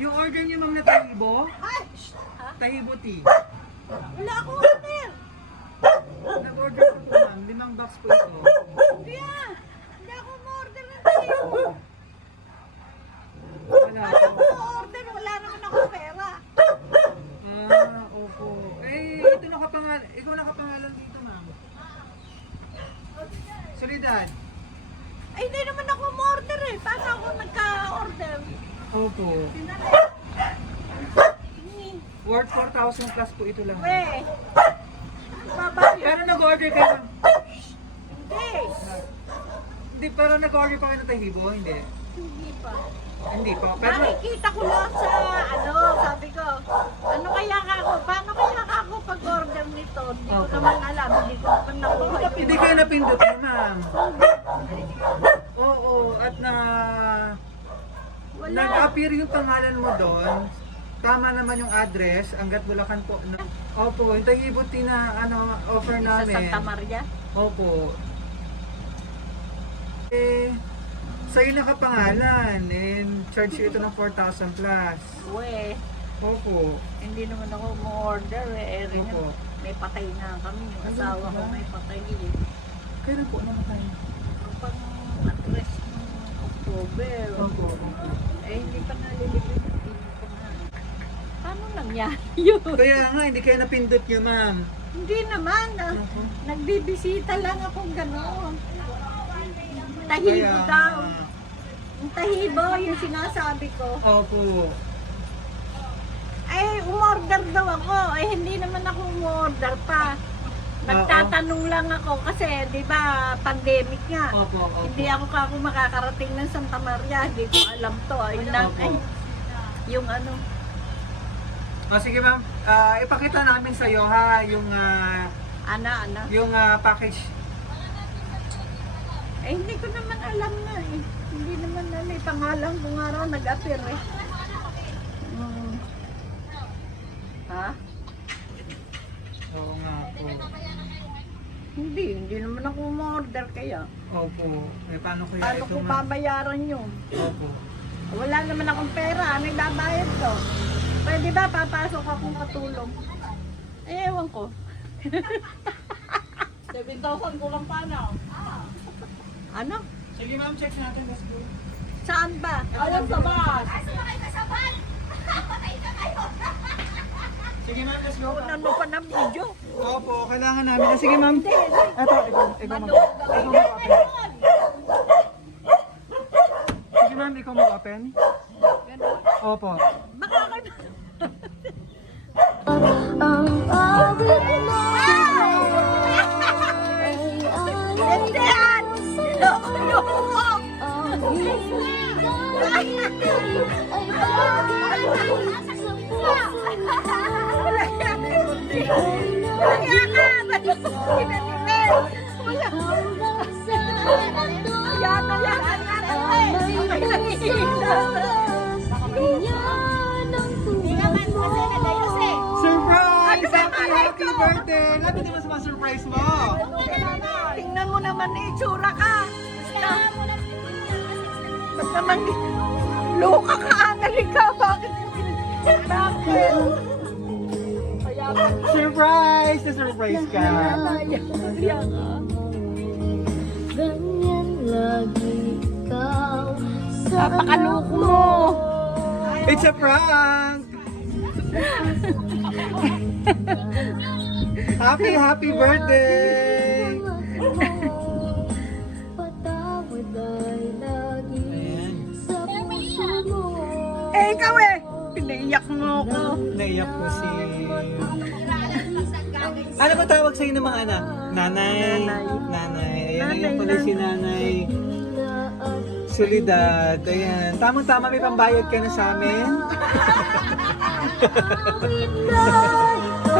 Yung order niyo ma'am na tahibo? Ay! shh, Ha? Tahibo tea. Wala akong order. Nag-order ko po ma'am. Limang box po ito. Hindi ah. Hindi ako ma-order ng tayo. Wala po. ako ma-order? Wala naman ako pera. Ah, opo. Eh, ito nakapangalan. Ikaw nakapangalan dito ma'am. Solidad. Ay, hindi naman ako ma-order eh. Paano ako nagka-order? Opo. Worth 4,000 plus po ito lang. We. Babayad. Pero nag-order kayo ma'am. Hindi. Hindi, pero nag-order pa kayo ng tahibo? Hindi. Hindi pa. Hindi po. Pero, Nakikita ko lang sa ano, sabi ko, ano kaya ka ako? Paano kaya ka ako pag-order nito? Hindi ko Okay. naman alam. Hindi ko naman nakuha. hindi kayo napindot na ma'am. Oo, at na Wala. nag-appear yung pangalan mo doon. Tama naman yung address, Angat Bulacan po. No? Opo, yung tagibuti na ano, offer Sa namin. Santa Maria. Opo. Eh, sa'yo nakapangalan and charge you ito ng 4,000 plus. We. Opo. Hindi naman ako mo-order eh. Eh, rin Opo. May patay na kami. Yung asawa ko may patay eh. Kailan po naman kayo? Ang pang October. Opo. Eh, hindi pa nga. Paano nangyari yun? Kaya nga, hindi kayo napindot yun, ma'am. Hindi naman. Ah. Nagbibisita lang akong gano'n. Tahibo Kaya daw. Yung tahibo, yung sinasabi ko. Opo. Ay, umorder daw ako. Eh, hindi naman ako umorder pa. Nagtatanong lang ako kasi, di ba, pandemic nga. Opo, opo. Hindi ako kako makakarating ng Santa Maria. Hindi ko alam to. Ay, lang, Opo. ay, yung ano. O sige ma'am, Ah, ipakita namin sa iyo ha yung ah, Ana, ana. yung ah, package. Eh, hindi ko naman alam nga eh. Hindi naman na may pangalan ko nga raw nag-appear eh. Hmm. Ha? Oo nga po. Hindi, hindi naman ako umorder kaya. Opo. Eh paano kaya Paano ito ko ma'am? babayaran yun? Opo. Wala naman akong pera, ano yung babayad ko? Pwede ba papasok akong katulong? Eh, ewan ko. 7,000 kulang pa na. Ano? Sige ma'am, check natin. Let's go. Saan ba? Ayan sa bus. Sige ma'am, let's go. Ano pa ng video? Opo, kailangan namin. Ah, sige ma'am. Ito, ikaw, ikaw mag- ikaw mag-open. Sige ma'am, ikaw mag-open. Opo. Baka Surprise! Happy, happy birthday! Ano naman sa mga surprise mo? Tingnan mo naman na itsura ka! Ba't naman luka ka angali ka? Bakit? Bakit? Surprise! Na-surprise ka. Ka. Ganyan lagi ikaw sa Papakaloko mo! It's a prank! happy, happy birthday! Patawad ay lagi Ayan. sa puso mo Eh, ikaw eh! Pinaiyak mo ako. Naiyak po si... Ano ba tawag sa'yo ng mga anak? Nanay. Nanay. Nanay. Ayan, ayan pala si Nanay. Solidad. Ayan. Tamang-tama may pambayad ka na sa amin.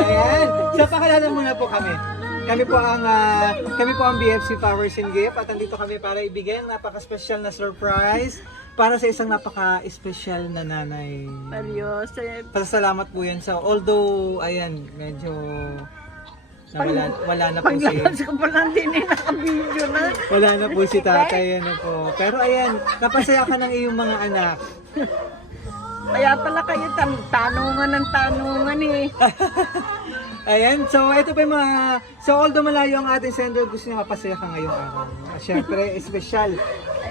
Ayan. So, pakilala muna po kami. Kami po ang ah, kami po ang BFC Powers and Gift at andito kami para ibigay ang napaka-special na surprise para sa isang napaka-special na nanay. Seryoso. Pasalamat po yan sa although ayan medyo nawala, wala na po si Paglabas ko pa lang din eh, naka-video na. wala na po si tatay ano po. Pero ayan, napasaya ka ng iyong mga anak. Kaya pala kayo tan- tanungan ng tanungan eh. Ayan, so ito pa yung mga... So although malayo ang ating sender, gusto niya mapasaya ka ngayong araw. Siyempre, espesyal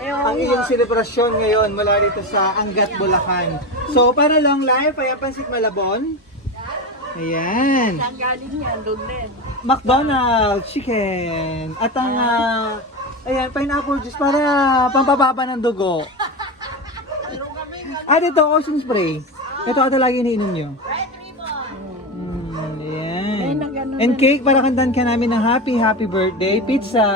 ang Ayun. iyong selebrasyon ngayon mula rito sa Angat, Bulacan. So para long life, ayan Pansik Malabon. Ayan. Saan galing yan? Din. McDonald's chicken. At ang ah, ayan, pineapple juice para pampababa ng dugo. At ito, ocean spray. Ito ata lagi iniinom nyo. Mm, ayan. Ay, na ganun And na. cake para kantahan ka namin ng happy, happy birthday. Pizza.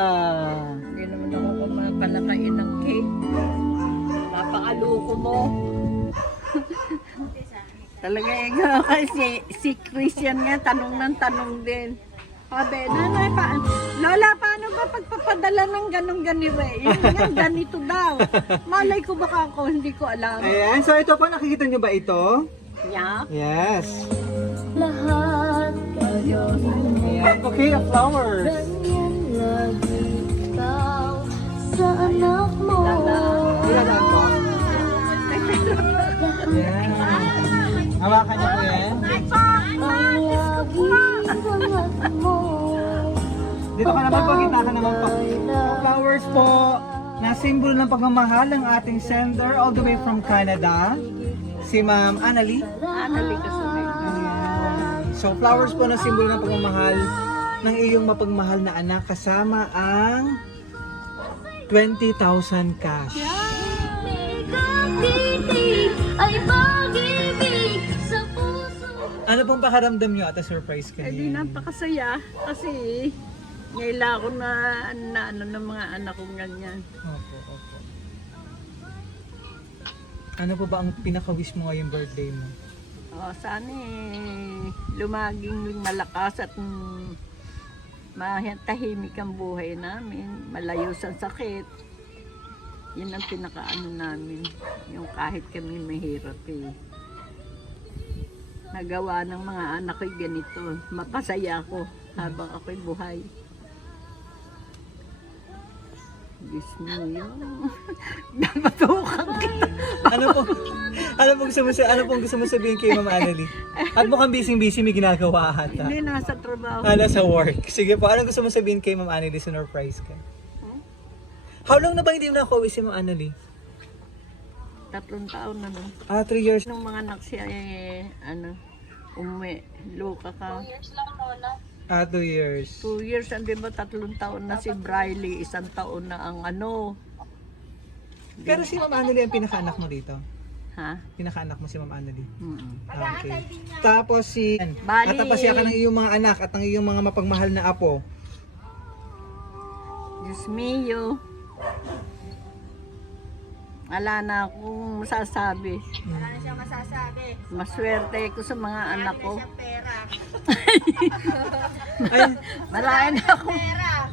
Talaga eh, kasi si Christian nga tanong ng tanong din. Sabi, nanay pa, Lola, paano ba pagpapadala ng ganong ganito eh? Yung ganito daw. Malay ko baka ako, hindi ko alam. Ayan, so ito po, nakikita nyo ba ito? Yeah. Yes. Lahat kayo Ayan, okay, a flowers. Ganyan lagi ikaw Sa anak mo Ilan po? Ayan. Hawakan niyo po yan. Dito ka naman po, gitna ka naman po. Flowers po, na simbolo ng pagmamahal ng ating sender all the way from Canada, si Ma'am Annalie. Sa Ayan. So flowers po na simbolo ng pagmamahal ng iyong mapagmahal na anak kasama ang 20,000 cash. Ano pong pakaramdam niyo at surprise Eh di kanina? napakasaya kasi ngayon ako na, na ano ng mga anak kong ganyan. Opo, opo. Ano po ba ang pinaka-wish mo ngayong birthday mo? Oh, sana eh, lumaging malakas at mm, mahintahimik ang buhay namin, malayo sa sakit. Yun ang pinakaano namin, yung kahit kami mahirap eh. Nagawa ng mga anak ko ganito, mapasaya ko habang ako'y buhay. Diyos mo yun. Napatukan kita. Ano po? ano pong gusto mo sa ano pong gusto mo sabihin kay Ma'am Annalie? At mukhang busy-busy may ginagawa ata. Hindi nasa trabaho. Ano sa work. Sige po, ano gusto mo sabihin kay Ma'am Annalie sa surprise ka? How long na ba hindi mo nakauwi si Ma'am Annalie? Tatlong taon na nun. Ah, three years. Nung mga anak siya eh, ano, umuwi, luka ka. Ah, two years. Two years, and di ba tatlong taon na si Briley, isang taon na ang ano. Pero si Ma'am Annalie ang pinakaanak mo dito? Ha? Pinakaanak mo si Ma'am Annalie? Mm-mm. Ah, Okay. Tapos si... Bali. Natapasya ka ng iyong mga anak at ng iyong mga mapagmahal na apo. Diyos mio. Wala na akong masasabi. Wala na siyang masasabi. Maswerte ko sa mga anak ko. Siya pera. Ay, Marami na akong,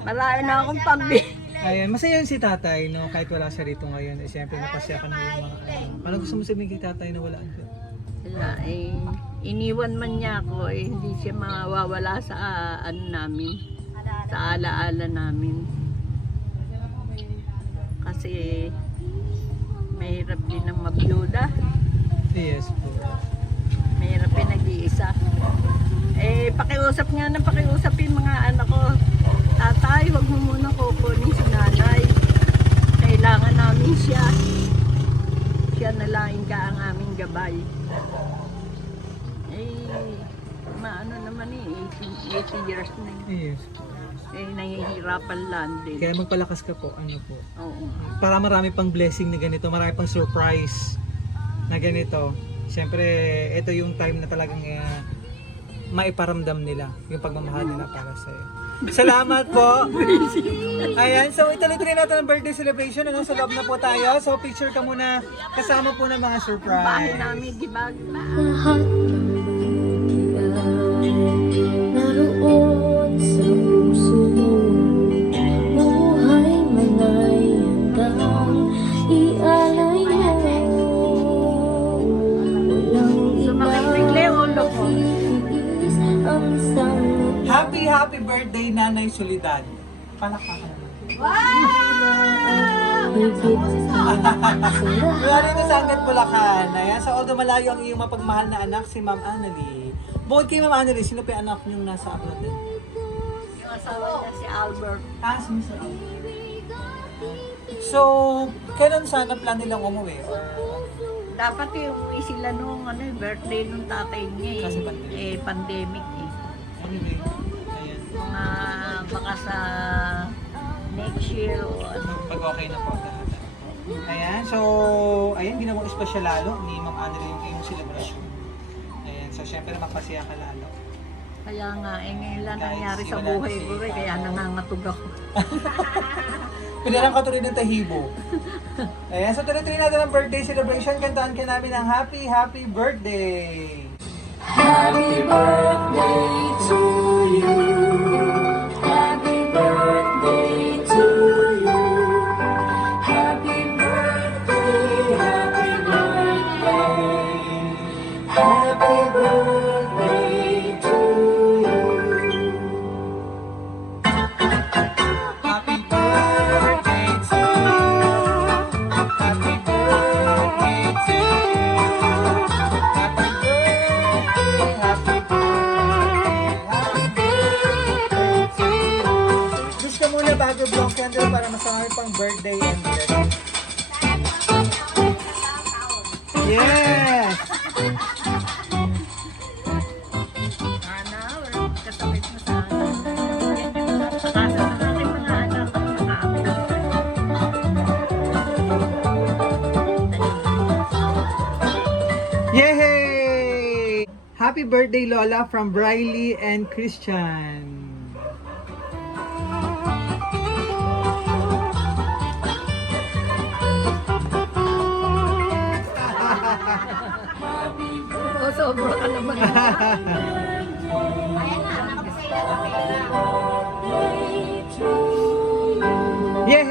marami na akong pambi. ayan, masaya yun si tatay, no? Kahit wala siya rito ngayon. Eh, siyempre, napasya ka ng iyong mga anak. Ano gusto mo sabihin kay tatay na wala ka? Wala, eh, iniwan man niya ako, eh, hindi siya mawawala sa ah, ano namin, sa alaala namin. Kasi mahirap din ang mabiyuda, Yes po. mahirap din nag-iisa. Eh, pakiusap nga ng pakiusap yung mga anak ko. Tatay, wag mo muna kukunin si nanay. Kailangan namin siya. Siya na lang ka ang aming gabay. Eh, maano naman eh, 80, 80 years na eh. Yes. Eh, nahihirapan lang din. Kaya magpalakas ka po, ano po. Oo. Para marami pang blessing na ganito, marami pang surprise na ganito. Siyempre, ito yung time na talagang uh, maiparamdam nila yung pagmamahal nila para sa iyo. Salamat po. Ayan, so ituloy-tuloy natin ang birthday celebration. Ano, sa loob na po tayo. So picture ka muna kasama po ng mga Bahay surprise. namin, di ba? Lahat Happy, happy birthday, Nanay Solidad. Palakpakan naman. Sa Mula rito sa Hanggang Bulacan. Ayan, sa although malayo ang iyong mapagmahal na anak, si Ma'am Annalie. Bukod kay Ma'am Annalie, sino pa yung anak niyong nasa abroad din? Yung asawa niya si Albert. Ah, si Mr. So, kailan sana plan nilang umuwi? Or, Dapat yung umuwi sila nung ano, eh, birthday nung tatay niya eh. Kasi pandemic. Eh, pandemic eh. anyway, ayan. Mga baka sa next year o ano. Pag okay na po lahat. Ayan, so, ayan, ginawang espesyal lalo ni Ma'am Annalie yung iyong celebration. Syempre mapasaya ka lalo. Kaya nga, eh ngayon lang Kahit nangyari sa wala buhay si ko eh, kaya tatay. nangangatog ako. Pinarang ka tuloy ng tahibo. Ayan, so tuloy-tuloy natin ang birthday celebration. Kantaan ka namin ng happy, happy birthday! Happy birthday to you. Candle para masama pang birthday and birthday. Yes! Yay! Happy birthday, Lola, from Briley and Christian.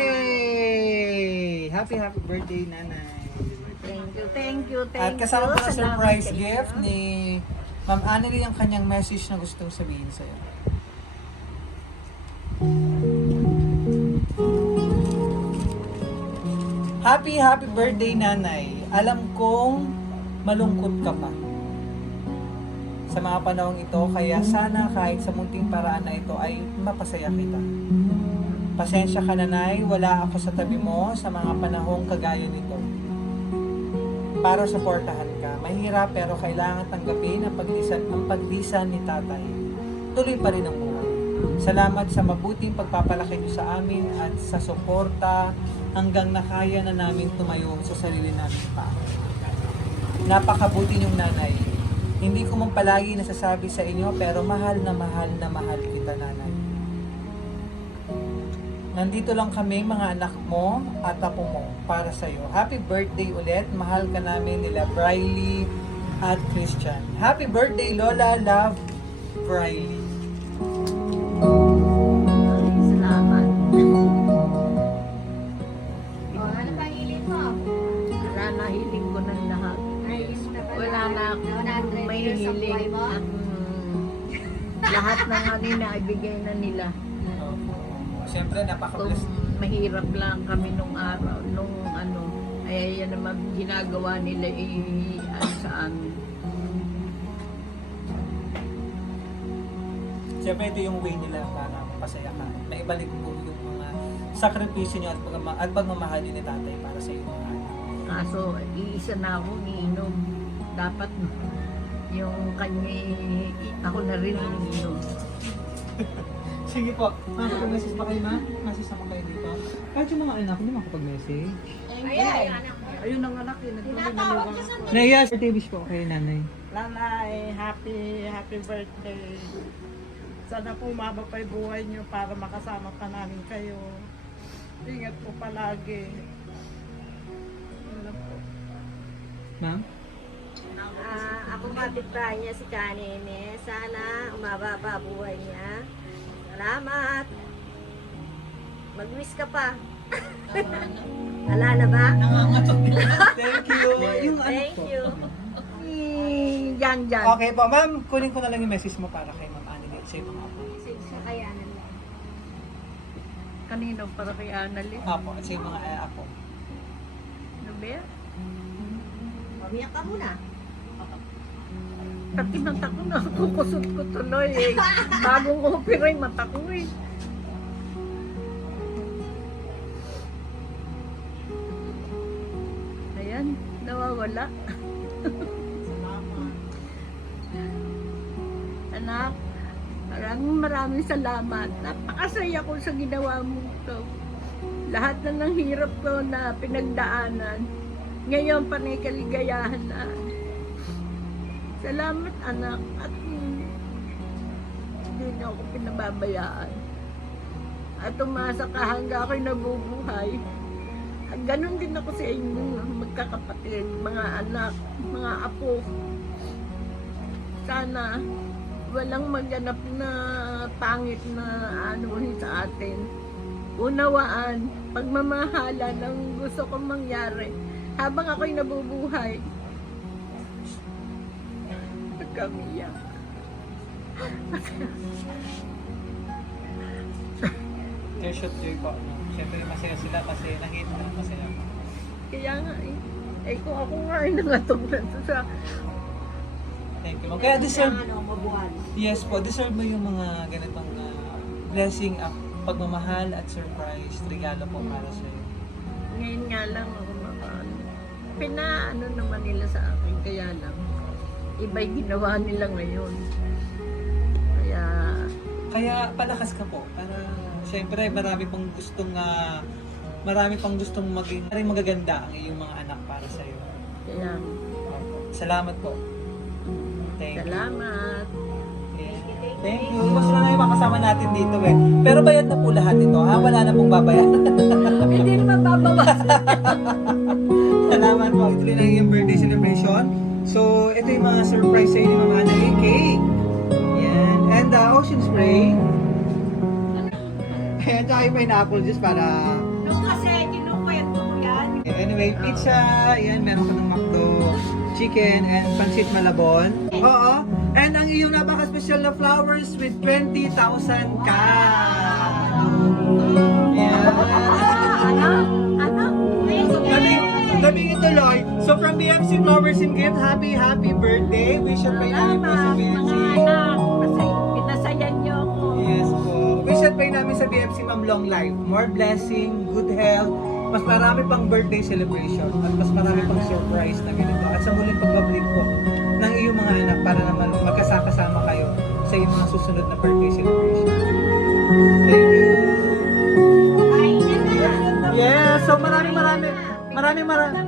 Yay! Happy, happy birthday, Nanay. Thank you, thank you, thank At kasama you. po sa Salamat surprise kayo. gift ni Ma'am Annelie ang kanyang message na gustong sabihin sa'yo. Happy, happy birthday, Nanay. Alam kong malungkot ka pa sa mga panahong ito, kaya sana kahit sa munting paraan na ito ay mapasaya kita. Pasensya ka, Nanay, wala ako sa tabi mo sa mga panahong kagaya nito para suportahan ka. Mahirap pero kailangan tanggapin ang paglisan, ang paglisan ni tatay. Tuloy pa rin ang buhay. Salamat sa mabuting pagpapalaki niyo sa amin at sa suporta hanggang nakaya na namin tumayo sa sarili namin pa. Napakabuti niyong nanay. Hindi ko man palagi nasasabi sa inyo pero mahal na mahal na mahal kita nanay. Nandito lang kami mga anak mo at apo mo para sa iyo. Happy birthday ulit. Mahal ka namin nila Briley at Christian. Happy birthday Lola. Love Briley. Lahat ng ano na ibigay na nila. Siyempre Kung napaka-blessed. mahirap lang kami nung araw, nung ano, ay yan naman ginagawa nila i ano sa amin. Siyempre ito yung way nila para mapasaya ka. Naibalik mo yung mga sakripisyo niyo at, pagmama- at pagmamahal niyo ni tatay para sa iyo. Kaso, iisa na ako iinom. Dapat yung kanya, i- ako na rin iinom. Sige po. Makakapag-message pa kayo, ma? Message ako kayo dito. Kahit yung mga anak, hindi makakapag-message. Ayan. Ayun ang anak yun. Tinatawag niya sa Nayas, birthday wish po kay nanay. Nanay, happy, happy birthday. Sana po umaba pa yung buhay niyo para makasama pa namin kayo. Ingat po palagi. Yun lang po. Ma'am? Ah, ako kapitbahay niya si Kanine. Sana umaba pa buhay niya. Salamat. Mag-wish ka pa. Wala na ba? Thank you. Yung ano Thank po. you. Eh, Yan, yan. Okay po, ma'am, kunin ko na lang yung message mo para kay Ma'am Annie sa iyo mga po. Kaya na lang. Kanino? Para kay Annalyn? Apo, at sa yung mga eh, apo. Ano ba yan? Umiyak ka muna. Pati mata ko na kukusot ko tuloy eh. Bagong opera yung mata ko eh. Ayan, nawawala. Anak, maraming maraming salamat. Napakasaya ko sa ginawa mo to. Lahat na ng hirap ko na pinagdaanan, ngayon panay kaligayahan na. Salamat anak at mm, hindi niyo ako pinababayaan. At umasa ka hanggang ako'y nabubuhay. At ganun din ako sa inyo, magkakapatid, mga anak, mga apo. Sana walang maganap na pangit na anuhin sa atin. Unawaan, pagmamahalan ang gusto kong mangyari habang ako'y nabubuhay nagkamiyak. Tear shot joy po. Siyempre masaya sila kasi nakita na masaya. Kaya nga eh. Eh kung ako nga ay nangatunglan to sa Thank you. Kaya deserve, Ano, mabuhan. yes po, deserve mo yung mga ganitong ah, blessing, ah, pagmamahal at surprise, regalo po para sa iyo. ngayon nga lang ako makaano. Pinaano naman nila sa akin kaya lang iba'y ginawa nila ngayon. Kaya Kaya palakas ka po para syempre marami pang gustong ah, marami pang gustong maging rin magaganda ang iyong mga anak para sa iyo. kaya Salamat po. Thank you. salamat. Thank you. Gusto na yung makasama natin dito eh. Pero bayad na po lahat ito ha. Wala na pong babayaran. Hindi naman babawasan. Salamat po. Ituloy na yung birthday celebration. So, ito yung mga surprise sa inyo mga yung cake. Yan. And the ocean spray. Ayan, tsaka yung pineapple juice para... Nung kasi, kinukwento ko yan. Anyway, pizza. Yan, meron ka ng McDo. Chicken and pancit malabon. Oo. And ang iyong napaka-special na flowers with 20,000 ka. Yan. Ano? Dami ituloy. So from BFC Flowers and Gift, happy, happy birthday. Wish at pay namin po sa BFC. mga anak. Kasi pinasayan niyo ako. Yes po. Wish at pay namin sa BFC Ma'am Long Life. More blessing, good health, mas marami pang birthday celebration at mas marami pang surprise na ganito. At sa muling pagbabalik po ng iyong mga anak para naman magkasakasama kayo sa iyong mga susunod na birthday celebration. Thank you. Yes, so maraming maraming maraming maraming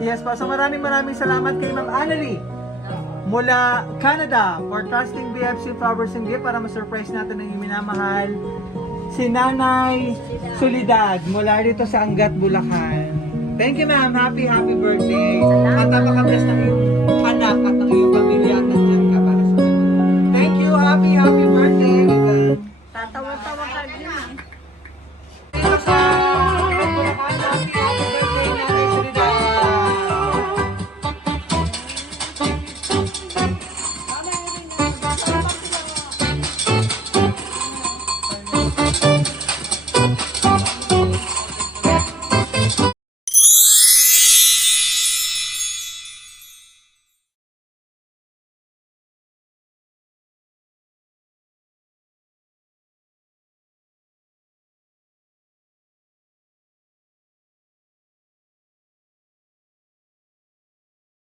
Yes po. So maraming maraming salamat kay Ma'am Annalie mula Canada for trusting BFC Flowers and Gift para ma-surprise natin ang minamahal si Nanay Solidad mula dito sa Angat, Bulacan. Thank you ma'am. Happy, happy birthday. Salamat. At napaka-bless ng iyong anak at ng iyong pamilya at nandiyan ka para sa kanila. Thank you. Happy, happy birthday.